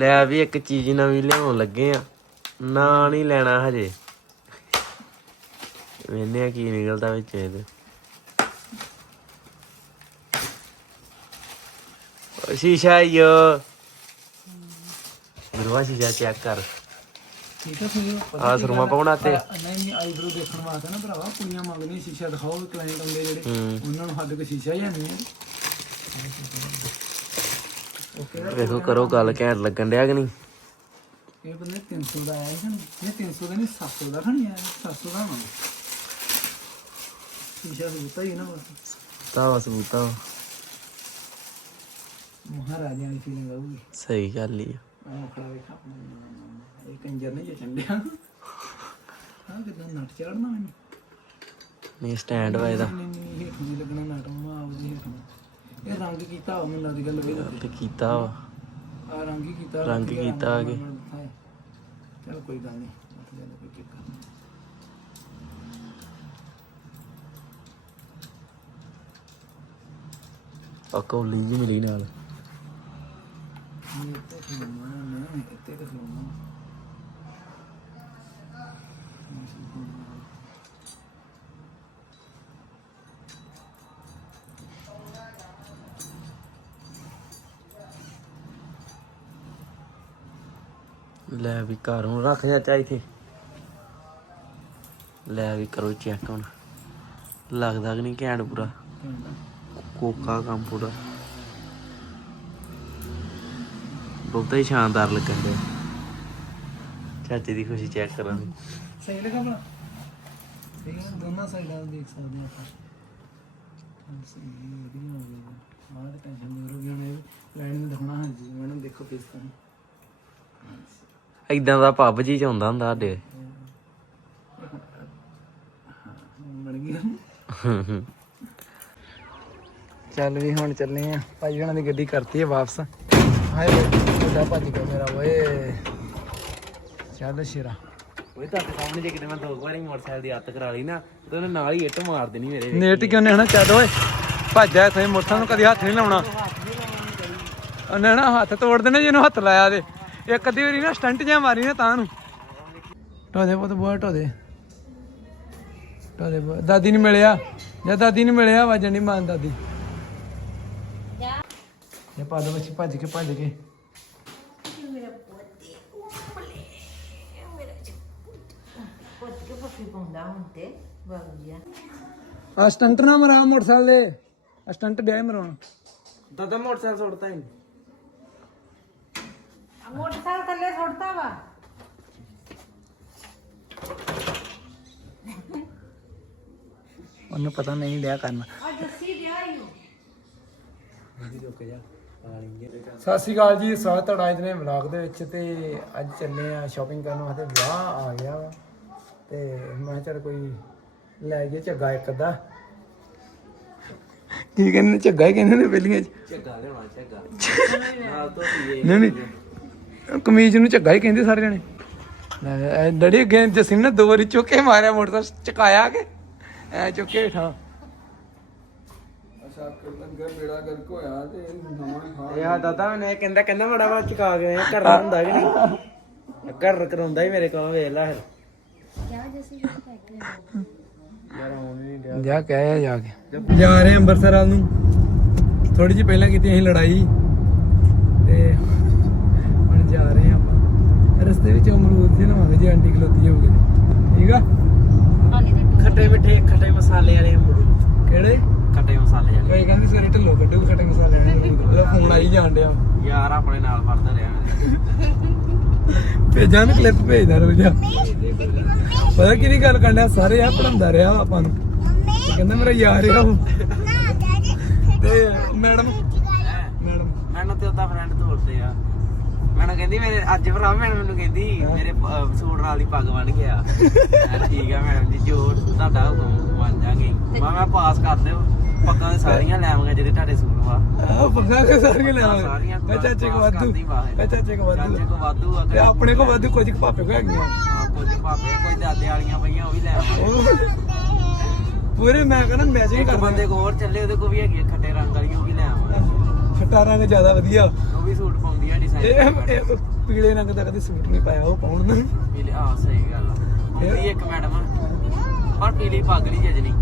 ਲੈ ਵੀ ਇੱਕ ਚੀਜ਼ ਨਵੀਂ ਲਿਆਉਣ ਲੱਗੇ ਆ। ਨਾ ਨਹੀਂ ਲੈਣਾ ਹਜੇ। ਵੇਨੇ ਆ ਕੀ ਨਿਕਲਦਾ ਵਿੱਚ ਇਹਦੇ। ਸ਼ੀਸ਼ਾ ਯੋ ਗੁਰਵਾ ਸ਼ੀਸ਼ਾ ਚੈੱਕ ਕਰ। ਠੀਕ ਫਿਰ ਆ ਸੁਰਮਾ ਪਾਉਣਾ ਤੇ। ਨਹੀਂ ਆਈਬ੍ਰੋ ਦੇਖਣ ਵਾਸਤੇ ਨਾ ਭਰਾਵਾ ਕੁੜੀਆਂ ਮੰਗਦੀਆਂ ਸ਼ੀਸ਼ਾ ਦਿਖਾਓ ਕਲਾਇੰਟ ਹੁੰਦੇ ਜਿਹੜੇ। ਉਹਨਾਂ ਨੂੰ ਸਾਡੇ ਕੋਲ ਸ਼ੀਸ਼ਾ ਹੀ ਨਹੀਂ। ਹੈ ਵੇਖੋ ਕਰੋ ਗੱਲ ਘੈਂਟ ਲੱਗਣ ਡਿਆ ਕਿ ਨਹੀਂ? ਇਹ ਬੰਦੇ 300 ਦਾ ਆਇਆ ਸੀ ਨਾ ਇਹ 300 ਦਾ ਨਹੀਂ 700 ਦਾ ਖਣੀ ਆਇਆ 700 ਦਾ ਮੰਗ ਸ਼ੀਸ਼ਾ ਸਬੂਤਾ ਹੀ ਨਾ ਬਸ। ਤਾਂ ਸਬੂਤਾ ਮਹਾਰਾਜਾ ਦੀ ਫੀਲਿੰਗ ਆਊਗੀ। ਸਹੀ ਗੱਲ ਹੀ ਆ। ਆਹ ਖੜਾ ਵੇਖਾ ਇਹ ਕੰਜਰ ਨਹੀਂ ਜਚਣ ਡਿਆ। ਹਾਂ ਕਿਦਾਂ ਨੱਟ ਚੜਨਾ ਮੈਨੂੰ ਨਹੀਂ ਸਟੈਂਡ ਵਾ ਇਹਦਾ। ਨਹੀਂ ਨਹੀਂ ਹੇਠ ਨਹੀਂ ਲੱਗਣਾ ਨੱਟ ਮਾ ਆਪਦੇ ਹੇਠ। ਨੂੰ ਇਹ ਰੰਗ ਕੀਤਾ ਹੋਇਆ ਮੈਨੂੰ ਲੱਗਦੀ ਗੱਲ ਵੇ ਤੇ ਕੀਤਾ ਵਾ ਆ ਰੰਗ ਹੀ ਕੀਤਾ ਰੰਗ ਕੀਤਾ ਅੱਗੇ। ਚਲ ਕੋਈ ਗੱਲ ਨਹੀਂ ਉੱਠ ਜਾਂਦਾ ਕੋਈ ਚੱਕਰ ਨਹੀਂ ਆ ਕੌਲੀ ਜੀ ਮਿਲੀ ਨਾਲ ਇਹ ਤੇ ਖਲੋਣਾ ਨਹੀਂ ਇੱਥੇ ਤੇ ਖਲੋਣਾ ਲੈ ਵੀ ਘਰੋਂ ਰੱਖ ਜਾ ਚਾਹੀ ਇੱਥੇ ਲੈ ਵੀ ਕਰੋ ਚੈੱਕ ਹੁਣ। ਲੱਗਦਾ ਕਿ ਨਹੀਂ ਘੈਂਟ ਪੂਰਾ। ਕੋਕਾ ਕੰਮ ਪੂਰਾ। ਬਹੁਤਾ ਹੀ ਸ਼ਾਨਦਾਰ ਲੱਗਣ ਡਿਆ। ਚਾਚੇ ਦੀ ਖੁਸ਼ੀ ਚੈੱਕ ਕਰਾਂ ਸਹੀ ਲੱਗਾ ਭਲਾ। ਸਹੀ ਦੋਨਾਂ ਸਾਈਡਾਂ ਦੇਖ ਸਕਦੇ ਹਾਂ ਆਪਾਂ। ਸਹੀ ਵਧੀਆ ਹੋ ਗਿਆ ਆਹ ਤਾਂ ਟੈਨਸ਼ਨ ਦੂਰ ਹੋ ਗਈ, ਹੁਣ ਲਾਈਨ ਨੂੰ ਦਿਖਣਾ ਹਾਂ ਮੈਡਮ ਦੇਖੋ ਕਿਸ ਤਰ੍ਹਾਂ। ਇਦਾਂ ਦਾ ਪੱਬ ਜੀ ਚ ਹੁੰਦਾ ਹੁੰਦਾ ਸਾਡੇ। ਗਿਆ ਚੱਲ ਵੀ ਹੁਣ ਚੱਲੇ ਆ। ਭਾਈ ਉਹਨਾਂ ਦੀ ਗੱਡੀ ਕਰਤੀ ਹੈ ਵਾਪਸ। ਹਾਏ ਵੱਡਾ ਭੱਜ ਗਿਆ ਮੇਰਾ ਓਏ। ਚੱਲ ਸ਼ੇਰਾ। ਓਏ ਤਾਂ ਸਾਹਮਣੇ ਜੇ ਕਿਤੇ ਮੈਂ ਦੋ ਵਾਰੀ ਮੋਟਰਸਾਈਕਲ ਦੀ ਹੱਥ ਕਰਾ ਲਈ ਨਾ ਤੇ ਉਹਨੇ ਨਾਲ ਹੀ ਇੱਟ ਮਾਰ ਦੇਣੀ ਮੇਰੇ ਨੇਟ ਕਿਉਂ ਨੇ ਹਨਾ? ਚੱਲ ਓਏ ਭੱਜ ਜਾ ਇੱਥੇ ਮੋਟਰ ਨੂੰ ਕਦੀ ਹੱਥ ਨਹੀਂ ਲਾਉਣਾ। ਉਹਨੇ ਨਾ ਹੱਥ ਤੋੜ ਦੇਣਾ ਜਿਹਨੂੰ ਹੱਥ ਲਾਇਆ ਤੇ। ਇੱਕ ਅੱਧੀ ਵਾਰੀ ਨਾ ਸਟੰਟ ਜਿਹਾ ਮਾਰੀ ਨਾ ਤਾਂ ਨੂੰ। ਟੋਦੇ ਪੁੱਤ ਬਹੁਤ ਟੋਦੇ। ਟੋਦੇ ਬਹੁਤ ਦਾਦੀ ਨੂੰ ਮਿਲਿਆ। ਜੇ ਦਾਦੀ ਨੂੰ ਮਿਲਿਆ ਵਾਜਣ ਨਹੀਂ ਮਾਨ ਦਾਦੀ। ਇਹ ਪਾ ਦੋ ਬੱਚੀ ਭੱਜ ਕੇ ਭੱਜ ਕੇ। ਜੀ ਆ ਸਟੰਟ ਨਾ ਮਰਾ ਮੋਟਰਸਾਈਕਲ ਦੇ। ਸਟੰਟ ਡਿਆ ਮਰਾਉਣ। ਦਾਦਾ ਮੋਟਰਸਾਈਕਲ ਸੁੱਟਦਾ ਹੀ ਮੋਟਰਸਾਈਕਲ ਥੱਲੇ ਸੁੱਟਦਾ ਵਾ। ਉਹਨੂੰ ਪਤਾ ਨਹੀਂ ਡਿਆ ਕਰਨਾ। ਆ ਜੱਸੀ ਵਿਆਹ ਹੀ ਸਤਿ ਸ਼੍ਰੀ ਅਕਾਲ ਜੀ ਸਵਾਗਤ ਤੁਹਾਡਾ ਅੱਜ ਦੇ ਵਲੌਗ ਦੇ ਵਿੱਚ ਤੇ ਅੱਜ ਚੱਲੇ ਆ ਸ਼ਾਪਿੰਗ ਕਰਨ ਵਾਸਤੇ ਵਿਆਹ ਆ ਗਿਆ ਵਾ। ਤੇ ਮੈਂ ਚੱਲ ਕੋਈ ਲੈ ਗਿਆ ਝੱਗਾ ਇੱਕ ਅੱਧਾ। ਕੀ ਕਹਿੰਦੇ ਝੱਗਾ ਹੀ ਕਹਿੰਦੇ ਨੇ ਪਹਿਲੀਆਂ ਚ? ਝੱਗਾ ਲਿਆਉਣਾ ਝੱਗਾ। ਨਾਲ ਤੋਂ ਪੀਏ ਨਹੀਂ ਨਹੀਂ। ਕਮੀਜ਼ ਨੂੰ ਝੱਗਾ ਹੀ ਕਹਿੰਦੇ ਸਾਰੇ ਜਣੇ। ਲੈ, ਡੈਡੀ ਅੱਗੇ ਜਸੀਂ ਨੇ ਦੋ ਵਾਰੀ ਚੁੱਕ ਮਾਰਿਆ ਮੋਟਰਸਾਈਕਲ ਚਕਾਇਆ ਕੇ ਐ ਚੁੱਕ ਠਾ ਅੱਛਾ ਲੰਗਰ ਬੇੜਾ ਗਰਕ ਹੋਇਆ ਤੇ ਨਵਾਂ ਇਹ ਆ ਦਾਦਾ ਮੈਨੂੰ ਇਹ ਕਹਿੰਦਾ ਕਹਿੰਦਾ ਬੜਾ ਵਾ ਚੁਕਾ ਕੇ ਆਇਆ, ਘਰ ਹੁੰਦਾ ਕਿ ਨਹੀਂ? ਘਰ ਕਰਾਉਂਦਾ ਹੀ ਮੇਰੇ ਕੋਲ ਵੇਖ ਲੈ ਫਿਰ। ਜਾ ਕਹਿ ਆ ਜਾ ਕੇ। ਜਾ ਰਹੇ ਅੰਮ੍ਰਿਤਸਰ ਵੱਲ ਨੂੰ ਥੋੜੀ ਜਿਹੀ ਪਹਿਲਾਂ ਕੀਤੀ ਅਸੀਂ ਲੜਾਈ। ਤੇ ਰਸਤੇ ਵਿੱਚ ਅਮਰੂਦ ਜੀ ਲਵਾਂਗੇ ਜੇ ਆਂਟੀ ਖਲੋਤੀ ਹੋਊਗੀ। ਠੀਕ ਆ? ਖੱਟੇ ਮਿੱਠੇ ਖੱਟੇ ਮਸਾਲੇ ਵਾਲੇ ਅਮਰੂਦ। ਕਿਹੜੇ? ਖੱਟੇ ਮਸਾਲੇ ਵਾਲੇ। ਕੋਈ ਕਹਿੰਦੀ ਸਵੇਰੇ ਢਿੱਲੋ ਕੱਢੂ ਖੱਟੇ ਮਸਾਲੇ ਵਾਲੇ ਉਹਦਾ ਫੋਨ ਆਈ ਜਾਣ ਡਿਆ। ਯਾਰ ਆਪਣੇ ਨਾਲ ਫੜਦਾ ਰਿਹਾ ਭੇਜਾਂ ਨੂੰ ਕਲਿੱਪ ਭੇਜਦਾ ਰੋਜ਼ਾ। ਪਤਾ ਕਿਹਦੀ ਗੱਲ ਕਰਦਾ ਸਾਰੇ ਆ ਪੜਾਉਂਦਾ ਰਿਹਾ ਆਪਾਂ ਨੂੰ। ਕਹਿੰਦਾ ਮੇਰਾ ਯਾਰ ਆ ਉਹ। ਤੇ ਮੈਡਮ ਮੈਡਮ। ਮੈਨੂੰ ਤੇ ਉਹਦਾ ਫਰੈਂਡ ਤੋਰਦੇ ਆ। ਮੈਨੂੰ ਕਹਿੰਦੀ ਮੇਰੇ ਅੱਜ ਭਰਾ ਮੈਡਮ ਮੈਨੂੰ ਕਹਿੰਦੀ ਮੇਰੇ ਸੂਟ ਨਾਲ ਦੀ ਪੱਗ ਬਣ ਗਿਆ। ਮੈਂ ਠੀਕ ਆ ਮੈਡਮ ਜੀ ਜੋ ਤੁਹਾਡਾ ਹੁਕਮ ਮੰਨ ਜਾਗੇ। ਮੈਂ ਮੈਂ ਪਾਸ ਕਰ ਦਿਓ ਪੱਗਾਂ ਦੇ ਸਾਰੀਆਂ ਲੈ ਆਵਾਂਗਾ ਜਿਹੜੇ ਤੁਹਾਡੇ ਸੂਟ ਵਾ। ਆ ਪੱਗਾਂ ਕੇ ਸਾਰੀਆਂ ਲੈ ਆਵਾਂਗੇ। ਸਾਰੀਆਂ ਮੈਂ ਚਾਚੇ ਕੋ ਪਾਸ ਵਾਧੂ ਕਰਦੀ ਬਾਹਰ। ਮੈਂ ਚਾਚੇ ਕੋ ਵਾਧੂ। ਚਾਚੇ ਕੋ ਵਾਧੂ ਆ ਤੇ ਆਪਣੇ ਕੋ ਵਾਧੂ ਕੁਝ ਕੁ ਭਾਪੇ ਕੋ ਹੈਗੀਆਂ। ਹਾਂ, ਕੁਝ ਭਾਪੇ ਕੋਈ ਦਾਦੇ ਵਾਲੀਆਂ ਪਈਆਂ ਉਹ ਵੀ ਲੈ ਆਵਾਂਗੇ। ਉਹ ਪੂਰੇ ਮੈਂ ਕਹਿੰਦਾ ਮੈਚਿੰਗ ਇੱਕ ਕਰ ਬੰਦੇ ਕੋ ਹੋਰ ਚੱਲੇ ਉਹਦੇ ਕੋ ਵੀ ਹੈਗੀ ਖੱਟੇ ਰੰਗ ਵਾਲੀ ਉਹ ਵੀ ਲੈ ਆਵਾਂਗੇ। ਖੱਟਾ ਰੰਗ ਜ਼ਿਆਦਾ ਵਧੀਆ। ਉਹ ਵੀ ਇਹ ਇਹ ਪੀਲੇ ਰੰਗ ਦਾ ਕਦੇ ਸੂਟ ਨਹੀਂ ਪਾਇਆ ਉਹ ਪਾਉਣ ਨੂੰ। ਪੀਲੇ ਆ ਸਹੀ ਗੱਲ ਆ। ਹੁੰਦੀ ਇੱਕ ਮੈਡਮ ਪਰ ਪੀਲੀ ਪੱਗ ਨਹੀਂ ਜਜਣੀ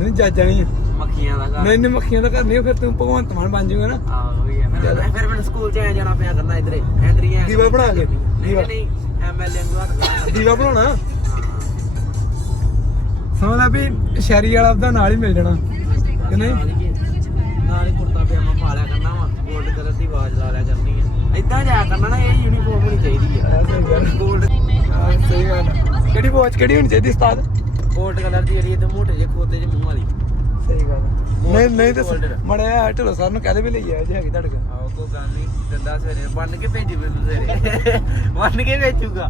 ਨਹੀਂ ਜੱਜ ਨਹੀਂ ਮੱਖੀਆਂ ਦਾ ਘਰ। ਨਹੀਂ ਨਹੀਂ ਮੱਖੀਆਂ ਦਾ ਘਰ ਨਹੀਂ ਫਿਰ ਤੂੰ ਭਗਵੰਤ ਮਾਨ ਬਣ ਜਾਊਗਾ ਨਾ। ਆਹ ਉਹੀ ਹੈ ਫਿਰ ਫਿਰ ਮੈਨੂੰ ਸਕੂਲ ਚ ਆ ਜਾਣਾ ਪਿਆ ਕਰਨਾ ਇਧਰੇ। ਐਂਟਰੀ ਹੈ ਦੀਵਾ ਬਣਾ ਕੇ? ਨਹੀਂ। ਨਹੀਂ ਐਮਐਲਏ ਨੂੰ ਹੱਥ ਦੀਵਾ ਬਣਾਉਣਾ? ਸਮਝਦਾ ਵੀ ਸ਼ਹਿਰੀ ਵਾਲਾ ਉਹਦਾ ਨਾਲ ਹੀ ਮਿਲ ਜਾਣਾ। ਕਿ ਨਹੀਂ? ਨਾਲ ਹੀ ਨਾਲ ਹੀ ਕੁੜਤਾ ਪਜਾਮਾ ਪਾ ਲਿਆ ਕਰਨਾ ਵਾ। 골ਡ ਕਲਰ ਦੀ ਆਵਾਜ਼ ਲਾ ਲਿਆ ਕਰਨੀ ਹੈ ਇਦਾਂ ਜਾਇਆ ਕਰਨਾ ਨਾ ਇਹ ਯੂਨੀਫਾਰਮ ਹੋਣੀ ਚਾਹੀਦੀ ਗੱਲ 골ਡ ਸਹੀ ਗੱਲ ਆ। ਕਿਹੜੀ ਵਾਚ ਕਿਹੜੀ ਹੋਣੀ ਚਾਹੀਦੀ ਉਸਤਾਦ? 골ਡ ਕਲਰ ਦੀ ਜਿਹੜੀ ਤੇ ਮੋਟੇ ਜਿਹੇ ਖੋਤੇ ਜਿਹੇ ਮੂੰਹ ਵਾਲੀ। ਸਹੀ ਗੱਲ ਆ। ਨਹੀਂ ਨਹੀਂ ਤੇ। ਮੜਿਆ ਢਿੱਲੋਂ ਸਰ ਨੂੰ ਕਹਦੇ ਵੀ ਲਈ ਆ ਜੇ ਹੈਗੀ ਤੁਹਾਡੇ ਕੋਲ। ਆਹੋ ਕੋ ਗੱਲ ਨਹੀਂ ਦੰਦਾ ਸਵੇਰੇ। ਬੰਨ ਕੇ ਭੇਜੀ ਮੈਨੂੰ ਸਵੇਰੇ। ਬੰਨ ਕੇ ਭੇਜੂਗਾ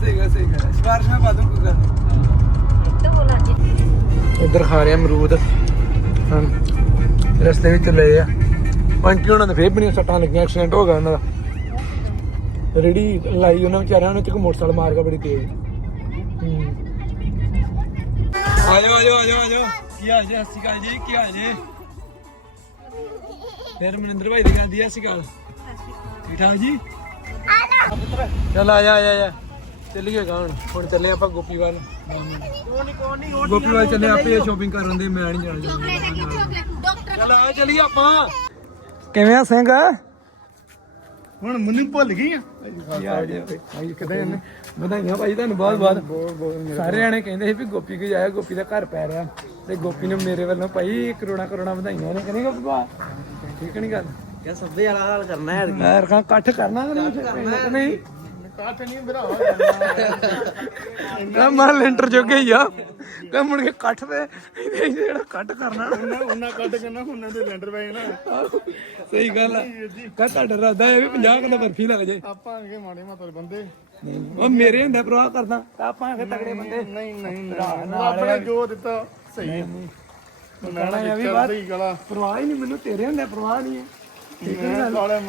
ਸਹੀ ਗੱਲ ਸਹੀ ਗੱਲ ਸਪਾਰਸ਼ ਮੈਂ ਪਾ ਦੂੰ ਕੋਈ ਗੱਲ ਨਹੀਂ। ਜੀ ਇੱਧਰ ਖਾ ਰਹੇ ਆ ਅਮਰੂਦ। ਹਾਂ। ਰਸਤੇ ਵਿੱਚ ਲਏ ਆ। ਪੰਚੀ ਉਹਨਾਂ ਦੇ ਫੇਰ ਬਣੀਆਂ ਸੱਟਾਂ ਲੱਗੀਆਂ ਐਕਸੀਡੈਂਟ ਹੋ ਗਿਆ ਉਹਨਾਂ ਦਾ। ਰੇੜੀ ਲਾਈ ਉਹਨਾਂ ਵਿਚਾਰਿਆਂ ਨੇ ਤੇ ਇੱਕ ਮੋਟਰਸਾਈਕਲ ਮਾਰ ਗਿਆ ਬੜੀ ਤੇਜ਼। ਆਜੋ ਆਜੋ ਆਜੋ ਆਜੋ। ਕੀ ਹਾਲ ਜੀ? ਸਤਿ ਸ਼੍ਰੀ ਅਕਾਲ ਜੀ ਕੀ ਹਾਲ ਜੀ? ਫਿਰ ਮਨਿੰਦਰ ਭਾਈ ਦੀ ਗੱਲ ਦੀ ਸਤਿ ਸ਼੍ਰੀ ਅਕਾਲ। ਠੀਕ ਠਾਕ ਜੀ? ਚੱਲ ਆ ਜਾ ਆ ਜਾ, ਚੱਲੀਏ ਗਾਣ ਹੁਣ। ਚੱਲੇ ਆਪਾਂ ਗੋਪੀ ਵੱਲ ਕੋਣੀ ਕੋਣੀ ਗੋਪੀ ਵੱਲ ਚੱਲੇ ਆਪੇ ਸ਼ੋਪਿੰਗ ਕਰਨ ਦੇ ਮੈਂ ਨਹੀਂ ਜਾਣਾ। ਚਾਹੁੰਦਾ ਚੱਲ ਆ ਚੱਲੀਏ ਆਪਾਂ। ਕਿਵੇਂ ਆ ਸਿੰਘ? ਹੁਣ ਮੈਨੂੰ ਭੁੱਲ ਗਈ ਆ। ਯਾਰ ਭਾਈ ਕਿਦਾਂ ਨੇ ਵਧਾਈਆਂ ਭਾਈ ਤੁਹਾਨੂੰ ਬਹੁਤ ਬਹੁਤ। ਸਾਰੇ ਜਾਣੇ ਕਹਿੰਦੇ ਸੀ ਵੀ ਗੋਪੀ ਕੋ ਜਾਇਆ ਗੋਪੀ ਦਾ ਘਰ ਪੈ ਰਿਹਾ। ਤੇ ਗੋਪੀ ਨੂੰ ਮੇਰੇ ਵੱਲੋਂ ਭਾਈ ਕਰੋਨਾ ਕਰੋਨਾ ਵਧਾਈਆਂ ਨੇ ਕਹਿੰਦੇ ਗੋਪੀ ਭਾ ਠੀਕ ਨਹੀਂ ਗੱਲ? ਕਿਆ ਸੱਬੇ ਵਾਲਾ ਹਾਲ ਕਰਨਾ ਹੈ ਯਾਰ ਕਾ ਇਕੱਠ ਕਰਨਾ ਕਿ ਨਹੀਂ ਕਰਨਾ ਨਹੀਂ। ਕਾਠ ਨਹੀਂ ਮੇਰਾ ਕਾ ਮਾਰ ਲੈਂਟਰ ਜੋਗੇ ਹੀ ਆ। ਕਾ ਮੁੜ ਕੇ ਇਕੱਠ ਤੇ ਇਹ ਜਿਹੜਾ ਇਕੱਠ ਕਰਨਾ। ਉਹਨਾਂ ਉਹਨਾਂ ਕੱਢ ਕੇ ਨਾ ਉਹਨਾਂ ਦੇ ਲੈਂਡਰ ਪਏ ਨਾ। ਸਹੀ ਗੱਲ ਆ। ਕਾ ਤੁਹਾਡਾ ਇਰਾਦਾ ਹੈ ਵੀ 50 ਕਿਲੋ ਬਰਫੀ ਲੱਗ ਜਾਏ ਆਪਾਂ ਅਗੇ ਮਾੜੇ ਮਾਤਰ ਬੰਦੇ। ਉਹ ਮੇਰੇ ਹੁੰਦਾ ਪ੍ਰਵਾਹ ਕਰਦਾ। ਆਪਾਂ ਤਗੜੇ ਬੰਦੇ। ਨਹੀਂ ਨਹੀਂ ਆਪਣੇ ਜੋ ਦਿੱਤਾ ਸਹੀ ਮੈਂ ਇਹ ਵੀ ਬਾਤ- ਪ੍ਰਵਾਹ ਹੀ ਨਹੀਂ ਮੈਨੂੰ ਤੇਰੇ ਹੁੰਦਾ ਪ੍ਰਵਾਹ ਨਹੀਂ ਹੈ ਠੀਕ ਮੈਂ ਸਾਲੇ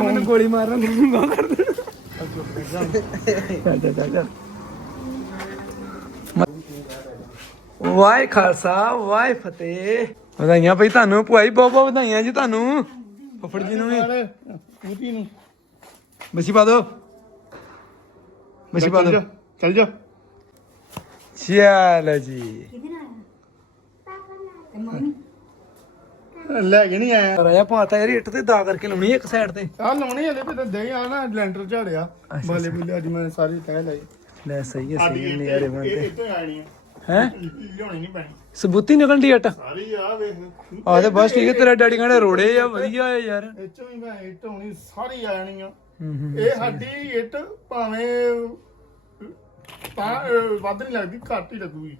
ਮੈਨੂੰ ਗੋਲੀ ਮਾਰਨਾ ਮੈਨੂੰ ਕਰ ਦੇ ਚੱਲ ਚੱਲ ਚੱਲ ਚੱਲ ਵਾਹਿ ਖਾਲਸਾ ਵਾਹਿ ਫਤਿਹ। ਵਧਾਈਆਂ ਭਈ ਤੁਹਾਨੂੰ ਭੁਆਈ ਬਹੁਤ ਬਹੁਤ ਵਧਾਈਆਂ ਜੀ ਤੁਹਾਨੂੰ। ਫਫੜ ਜੀ ਨੂੰ ਵੀ। ਕੂਤੀ ਨੂੰ। ਮੱਛੀ ਪਾ ਦੋ। ਮੱਛੀ ਪਾ ਚੱਲ ਦੋ। ਜਾ ਚੱਲ ਜਾ। ਚੱਲ ਜੀ। ਲੈ ਕੇ ਨਹੀਂ ਆਇਆ। ਰਾਜਾ ਪਾਤਾ ਯਾਰ ਇੱਟ ਤੇ ਦਾ ਕਰਕੇ ਲਾਉਣੀ ਇੱਕ ਸਾਈਡ ਤੇ। ਆ ਲਾਉਣੀ ਹਲੇ ਤੇ ਦੇ ਆ ਨਾ ਲੈਂਟਰ ਝਾੜਿਆ। ਬਾਲੇ ਬੁੱਲੇ ਅੱਜ ਮੈਂ ਸਾਰੀ ਤਹਿ ਲਾਈ। ਲੈ ਸਹੀ ਹੈ ਸਹੀ ਨਜ਼ਾਰੇ ਇੱਥੇ ਆਣੀ ਹੈ? ਲਿਆਉਣੀ ਨਹੀਂ ਪੈਣੀ। ਸਬੂਤੀ ਨਿਕਲਣ ਦੀ ਇੱਟ? ਸਾਰੀ ਆ ਵੇਖ। ਆ ਤੇ ਬਸ ਠੀਕ ਹੈ ਤੇਰਾ ਡੈਡੀ ਕਹਿੰਦਾ ਰੋੜੇ ਆ ਵਧੀਆ ਆ ਯਾਰ। ਚੋਂ ਹੀ ਮੈਂ ਇੱਟ ਹੋਣੀ ਸਾਰੀ ਆ ਜਾਣੀ ਆ। ਇਹ ਸਾਡੀ ਇੱਟ ਭਾਵੇਂ ਤਾਂ ਵੱਧ ਨਹੀਂ ਲੱਗਦੀ ਘੱਟ ਹੀ ਲੱਗੂਗੀ।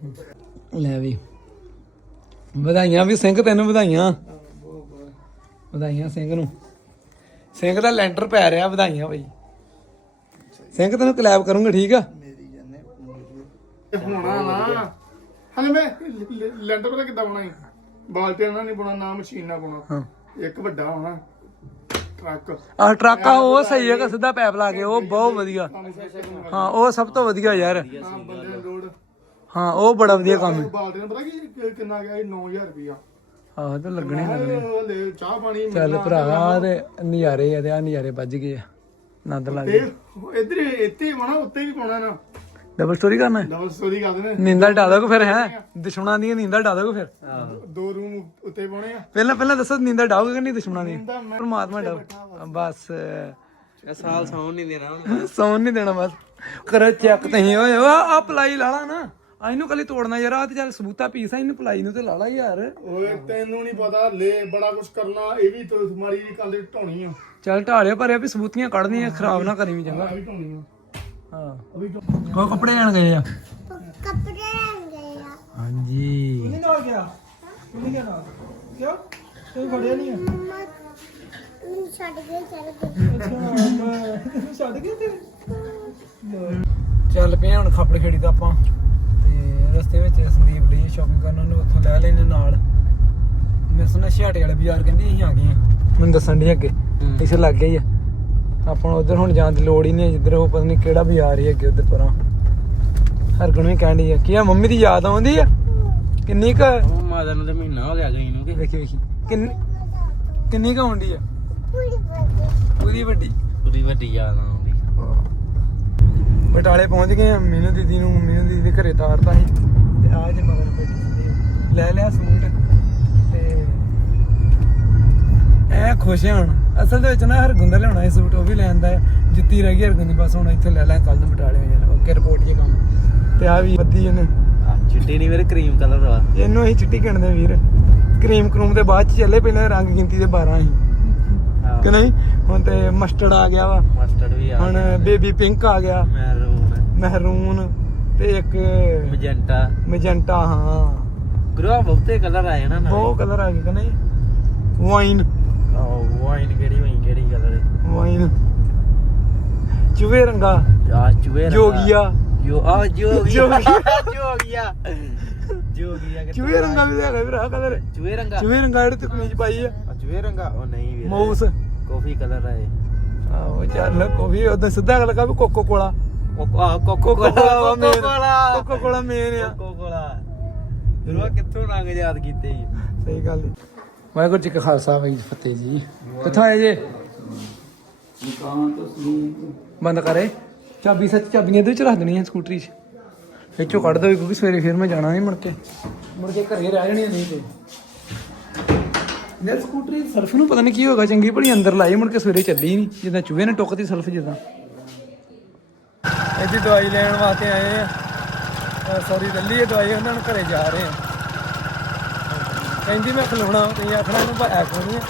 ਲੈ ਵੀ। ਵਧਾਈਆਂ ਵੀ ਸਿੰਘ ਤੈਨੂੰ ਵਧਾਈਆਂ। ਵਧਾਈਆਂ ਸਿੰਘ ਨੂੰ। ਸਿੰਘ ਦਾ ਲੈਂਟਰ ਪੈ ਰਿਹਾ ਵਧਾਈਆਂ ਬਈ। ਸਿੰਘ ਤੈਨੂੰ ਕਲੈਬ ਕਰੂੰਗਾ ਠੀਕ ਆ? ਹੋਣਾ ਨਾ। ਹਲੇ ਮੈਂ ਲੈਂਟਰ ਪਤਾ ਕਿੱਦਾਂ ਬਣਾਈ? ਬਾਲਟੀਆਂ ਨਾਲ ਨਹੀਂ ਬਣਾ ਨਾ ਮਸ਼ੀਨ ਨਾਲ ਬਣਾ। ਇੱਕ ਵੱਡਾ ਹੋਣਾ ਟਰੱਕ। ਆਹ ਟਰੱਕ ਆ ਉਹ ਸਹੀ ਹੈਗਾ ਸਿੱਧਾ ਪੈਪ ਲਾ ਕੇ ਉਹ ਬਹੁਤ ਵਧੀਆ। ਹਾਂ ਉਹ ਸਭ ਤੋਂ ਵਧੀਆ ਯਾਰ। ਹਾਂ ਉਹ ਬੜਾ ਵਧੀਆ ਕੰਮ ਹੈ। ਬਾਲਟੀਆਂ ਪਤਾ ਕੀ ਕਿ- ਕਿੰਨਾ ਗਿਆ? ਇਹ 9000 ਰੁਪਇਆ ਆਹ ਤੇ ਲੱਗਣੇ ਉਹ ਲੈ ਚਾਹ ਪਾਣੀ ਚੱਲ ਮਿਲਣਾ ਭਰਾ ਤੇ ਨਜ਼ਾਰੇ ਆ ਤੇ ਆ ਨਜ਼ਾਰੇ ਵੱਜ ਗਏ ਆ। ਆਨੰਦ ਲੱਗ ਤੇ ਗਿਆ ਇਧਰ ਇੱਥੇ ਹੀ ਹੋਣਾ ਉੱਤੇ ਵੀ ਪਾਉਣਾ ਨਾ। ਡਬਲ ਸਟੋਰੀ ਕਰਨਾ? ਹੈ? ਡਬਲ ਸਟੋਰੀ ਕਰ ਦੇਣੇ। ਨੀਂਦਾਂ ਢਾ ਦੋਗੇ ਫਿਰ ਹੈ? ਦੁਸ਼ਮਣਾਂ ਦੀਆਂ ਨੀਂਦਾਂ ਢਾ ਦੋਗੇ ਫਿਰ। ਦੋ ਰੂਮ ਉੱਤੇ ਪਾਉਣੇ ਆ। ਪਹਿਲਾਂ ਪਹਿਲਾਂ ਦੱਸੋ ਨੀਂਦਾਂ ਡਾਓਗੇ ਕਿ ਨਹੀਂ ਦੁਸ਼ਮਣਾਂ ਦੀਆਂ? ਮੈਂ- ਪਰਮਾਤਮਾ ਡਾਓ ਬਸ। ਇਹ ਸਾਲ ਸੌਣ ਨਹੀਂ ਦੇਣਾ ਹੁਣ। ਸੌਣ ਨਹੀਂ ਦੇਣਾ ਬਸ। ਕਰ ਚੈੱਕ ਤਹੀਂ ਓਏ ਆ ਆ ਪਲਾਈ ਲਾ ਲਾ ਨਾ। ਆ ਇਹਨੂੰ ਕੱਲੀ ਤੋੜਨਾ ਯਾਰ ਆ ਤੇ ਚੱਲ ਸਬੂਤਾ ਪੀਸ ਆ ਇਹਨੂੰ ਪਲਾਈ ਨੂੰ ਤੇ ਲਾ ਲਾ ਯਾਰ। ਓਏ ਤੈਨੂੰ ਨਹੀਂ ਪਤਾ ਲੈ ਬੜਾ ਕੁਝ ਕਰਨਾ ਇਹ ਵੀ ਤੂੰ ਮਾਰੀ ਦੀ ਕੰਨ ਢਾਉਣੀ ਆ। ਚੱਲ ਢਾਲਿਆ ਪਰ ਇਹ ਵੀ ਸਬੂਤੀਆਂ ਕੱਢਦੀਆਂ ਖਰਾਬ ਨਾ ਕਰੀ ਵੀ ਚੰਗਾ। ਆ ਵੀ ਢਾਉਣੀ ਆ। ਹਾਂ। ਆ ਵੀ ਕੋ ਕੱਪੜੇ ਲੈਣ ਗਏ ਆ? ਕੱਪੜੇ ਲੈਣ ਗਏ ਆ। ਹਾਂਜੀ। ਨਾਲ ਗਿਆ? ਕਿੰਨੀ ਗਿਆ ਨਾਲ? ਕਿਉਂ? ਤੂੰ ਫੜਿਆ ਨਹੀਂ ਮੰਮਾ ਮੈਨੂੰ ਛੱਡ ਕੇ ਚਲ ਗਏ। ਛੱਡ ਕੇ ਤੇ? ਚੱਲ ਪਏ ਹੁਣ ਖੱਪੜ ਖੇੜੀ ਦਾ ਆਪਾਂ। ਤੇ ਰਸਤੇ ਵਿੱਚ ਸੰਦੀਪ ਲਈ ਸ਼ਾਪਿੰਗ ਕਰਨ ਉਹਨੂੰ ਉੱਥੋਂ ਲੈ ਲੈਨੇ ਨਾਲ। ਮੇਰੇ ਸੁਣਾ ਛਿਆਟੇ ਵਾਲੇ ਬਾਜ਼ਾਰ ਕਹਿੰਦੀ ਅਸੀਂ ਆ ਗਏ ਆ। ਮੈਨੂੰ ਦੱਸਣ ਦੀ ਅੱਗੇ ਇਸੇ ਲੱਗ ਗਈ ਆ। ਆਪਾਂ ਨੂੰ ਉਧਰ ਹੁਣ ਜਾਣ ਦੀ ਲੋੜ ਹੀ ਨਹੀਂ ਜਿੱਧਰ ਉਹ ਪਤਾ ਨਹੀਂ ਕਿਹੜਾ ਬਾਜ਼ਾਰ ਹੀ ਅੱਗੇ ਉਧਰ ਪਰਾਂ। ਹਰਗੁਣ ਵੀ ਕਹਿੰਦੀ ਆ ਕੀ ਆ ਮੰਮੀ ਦੀ ਯਾਦ ਆਉਂਦੀ ਆ? ਕਿੰਨੀ ਕ ਉਹ ਮਾਤਾ ਨੂੰ ਤੇ ਮਹੀਨਾ ਹੋ ਗਿਆ ਗਈ ਨੂੰ ਕਿ। ਵੇਖੀ ਵੇਖੀ। ਕਿੰਨੀ ਕਿੰਨੀ ਕ ਆਉਂਦੀ ਆ? ਪੂਰੀ ਵੱਡੀ। ਪੂਰੀ ਵੱਡੀ। ਯਾਦ ਆਉਂਦੀ। ਬਟਾਲੇ ਪਹੁੰਚ ਗਏ ਆ ਮੀਨੂ ਦੀਦੀ ਨੂੰ ਮੀਨੂ ਦੀਦੀ ਦੇ ਘਰੇ ਤਾਰਤਾ ਸੀ ਤੇ ਆ ਜੇ ਮਗਰ ਬੈਠੀ ਸੀ। ਲੈ ਲਿਆ ਸੂਟ ਤੇ ਐ ਖੁਸ਼ ਹਾਂ ਅਸਲ ਦੇ ਵਿੱਚ ਨਾ ਹਰਗੁੰਦਰ ਲਿਆਉਣਾ ਇਹ ਸੂਟ ਉਹ ਵੀ ਲੈਂਦਾ ਹੈ। ਜੁੱਤੀ ਰਹਿ ਗਈ ਹਰਗੁੰਦੀ ਬਸ ਹੁਣ ਇੱਥੇ ਲੈ ਲੈ ਕੱਲ ਨੂੰ ਬਟਾਲੇ ਹੋ ਜਾਣਾ। ਓਕੇ ਰਿਪੋਰਟ ਜੇ ਕੰਮ। ਤੇ ਆ ਵੀ ਵੱਧੀ ਇਹਨੇ। ਚਿੱਟੀ ਨਹੀਂ ਮੇਰੇ ਕਰੀਮ ਕਲਰ ਵਾ। ਇਹਨੂੰ ਅਸੀਂ ਚਿੱਟੀ ਗਿਣਦੇ ਵੀਰ। ਕਰੀਮ ਕਰੂਮ ਦੇ ਬਾਅਦ ਚ ਚੱਲੇ ਪਹਿਲਾਂ ਰੰਗ ਗਿਣਤੀ ਦੇ 12 ਸੀ। ਕਿ ਨਹੀਂ? ਹੁਣ ਤੇ ਮਸਟਰਡ ਆ ਗਿਆ ਵਾ। ਮਸਟਰਡ ਵੀ ਆ ਹੁਣ ਬੇਬੀ ਪਿੰਕ ਆ ਗਿਆ। ਮਹਿਰੂਨ ਤੇ ਇੱਕ ਮਜੈਂਟਾ। ਮੈਜੈਂਟਾ ਹਾਂ। ਗੁਰੂ ਆ ਬਹੁਤੇ ਕਲਰ ਆਏ ਨਾ ਨਾ ਬਹੁਤ ਕਲਰ ਆ ਗਏ ਕਿ ਨਹੀਂ? ਵਾਈਨ ਵਾਈਨ ਕਿਹੜੀ ਹੋਈ ਕਿਹੜੀ ਕਲਰ ਵਾਈਨ ਚੁਵੇ ਰੰਗਾ। ਆ ਚੂਹੇ ਰੰਗਾ। ਜੋਗੀਆ। ਜੋ ਆ ਜੋਗੀਆ। ਜੋਗੀਆ। ਚੁਵੇ ਰੰਗਾ ਵੀ ਹੈਗਾ ਵੀਰ ਕਲਰ ਚੂਹੇ ਰੰਗਾ? ਚੁਵੇ ਰੰਗਾ ਜਿਹੜੇ ਤੇ ਕਮੀਜ਼ ਪਾਈ ਆ। ਆ ਚੂਹੇ ਰੰਗਾ? ਉਹ ਨਹੀਂ ਵੀਰ। ਮਾਊਸ। ਕਾਫੀ ਕਲਰ ਆਏ। ਆਹੋ ਚੱਲ ਕੋਫੀ ਉਹਦਾ ਸਿੱਧਾ ਲੱਗਾ ਵੀ ਕੋਕੋ ਕੋਲਾ। ਕੋਕੋ ਆ Coca Coca Cola Coca main ਆ। Coca Cola. ਗੁਰੂ ਆ ਕਿੱਥੋਂ ਰੰਗ ਯਾਦ ਕੀਤੇ ਜੀ? ਸਹੀ ਗੱਲ ਹੈ ਵਾਹਿਗੁਰੂ ਜੀ ਕਾ ਖਾਲਸਾ ਵਾਹਿਗੁਰੂ ਜੀ ਕੀ ਫਤਿਹ ਜੀ। ਕਿੱਥੋਂ ਆਏ ਜੇ? ਬੰਦ ਕਰੇ ਚਾਬੀ ਸੱਚ ਚਾਬੀਆਂ ਇਹਦੇ ਵਿੱਚ ਰੱਖ ਦੇਣੀਆਂ ਸਕੂਟਰੀ 'ਚ। ਵਿੱਚੋਂ ਕੱਢ ਦੋ ਕਿਉਂਕਿ ਸਵੇਰੇ ਫਿਰ ਮੈਂ ਜਾਣਾ ਨਹੀਂ ਮੁੜ ਕੇ। ਮੁੜ ਕੇ ਘਰੇ ਰਹਿ ਜਾਣੀਆਂ ਨਹੀਂ ਤੇ। ਇਹ ਸਕੂਟਰੀ ਸਲਫ ਨੂੰ ਪਤਾ ਨਹੀਂ ਕੀ ਹੋਗਾ ਚੰਗੀ ਭਲੀ ਅੰਦਰ ਲਾਈ ਮੁੜ ਕੇ ਸਵੇਰੇ ਚੱਲੀ ਨਹੀਂ। ਜਿੱਦਾਂ ਚੂਹੇ ਨੇ ਟੁੱਕਦੀ ਸਲਫ ਜਿੱਦਾਂ। ਇਹਦੀ ਦਵਾਈ ਲੈਣ ਵਾਸਤੇ ਆਏ ਆ। ਸੌਰੀ ਦਿੱਲੀ ਇਹ ਦਵਾਈ ਉਹਨਾਂ ਨੂੰ ਘਰੇ ਜਾ ਰਹੇ ਆ। ਕਹਿੰਦੀ ਮੈਂ ਖਲੋਣਾ ਤੁਸੀਂ ਆਖਣਾ ਇਹਨੂੰ ਭਾਇਆ ਕਿਉਂ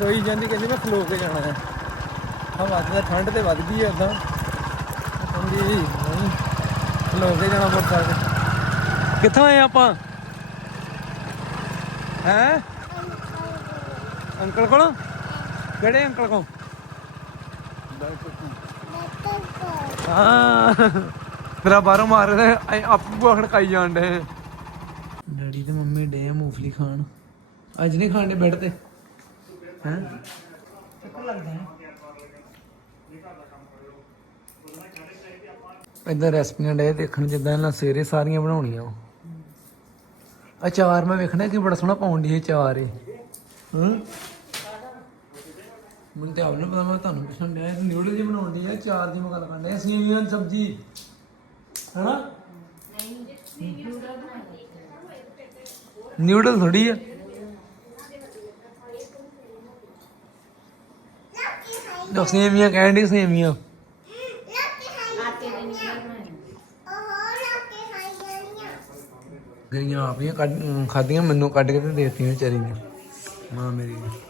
ਰੋਈ ਜਾਂਦੀ, ਕਹਿੰਦੀ ਮੈਂ ਖਲੋ ਕੇ ਜਾਣਾ ਹੈ ਹਵਾ ਤੇ ਠੰਡ ਤੇ ਵੱਧ ਗਈ ਹੈ ਇਦਾਂ। ਕਹਿੰਦੀ, ਨਹੀਂ, ਖਲੋ ਕੇ ਜਾਣਾ ਮੋਟਰਸਾਈਕਲ ਕਿੱਥੋਂ ਆਏ ਆਪਾਂ? ਹੈ? ਅੰਕਲ ਕੋਲ? ਕਿਹੜੇ ਅੰਕਲ ਕੋਲ? ਹਾਂ। ਮੇਰਾ ਬਾਹਰੋਂ ਮਾਰ ਰਿਹਾ ਆਪੂ ਆਖੜ ਖਾਈ ਜਾਣ ਡੇ ਡੈਡੀ ਤੇ ਮੰਮੀ ਡੇ ਮੂੰਗਫਲੀ ਖਾਣ। ਅੱਜ ਨਹੀਂ ਖਾਣੇ ਬੈੱਡ ਤੇ। ਹੈ? ਇਦਾਂ ਰੈਸਪੀਆਂ ਡੇ ਦੇਖਣ ਜਿੱਦਾਂ ਇਹਨਾਂ ਸਵੇਰੇ ਸਾਰੀਆਂ ਬਣਾਉਣੀਆਂ ਵਾ। ਅਚਾਰ ਮੈਂ ਵੇਖਣਾ ਕਿ ਬੜਾ ਸੋਹਣਾ ਪਾਉਣ ਦੀ ਅਚਾਰ ਏ ਹੂੰ? ਮੈਨੂੰ ਤੇ ਆਪ ਨੂੰ ਪਤਾ, ਮੈਂ ਤੁਹਾਨੂੰ ਪੁੱਛਣ ਡਿਆ ਨਿਊਡਲ ਜੀ ਬਣਾਉਣ ਦੀ ਆ ਚਾਰ ਦੀ ਮੈਂ ਗੱਲ ਕਰਨ ਡਿਆ ਸੇਵੀਆਂ ਦੀ ਸਬਜ਼ੀ। ਹੈਨਾ? ਨਿਊਡਲ ਥੋੜੀ ਆ। ਦੋ ਸੇਵੀਆਂ, ਕਹਿਣ ਦੀ ਸੇਵੀਆਂ। ਗਈਆਂ ਆਪਣੀਆਂ ਕੱਢ ਖਾਦੀਆਂ ਮੈਨੂੰ, ਕੱਢ ਕੇ ਤੇ ਦੇਤੀਆਂ ਵਿਚਾਰੀ ਨੇ। ਮਾਂ ਮੇਰੀ ਨੇ।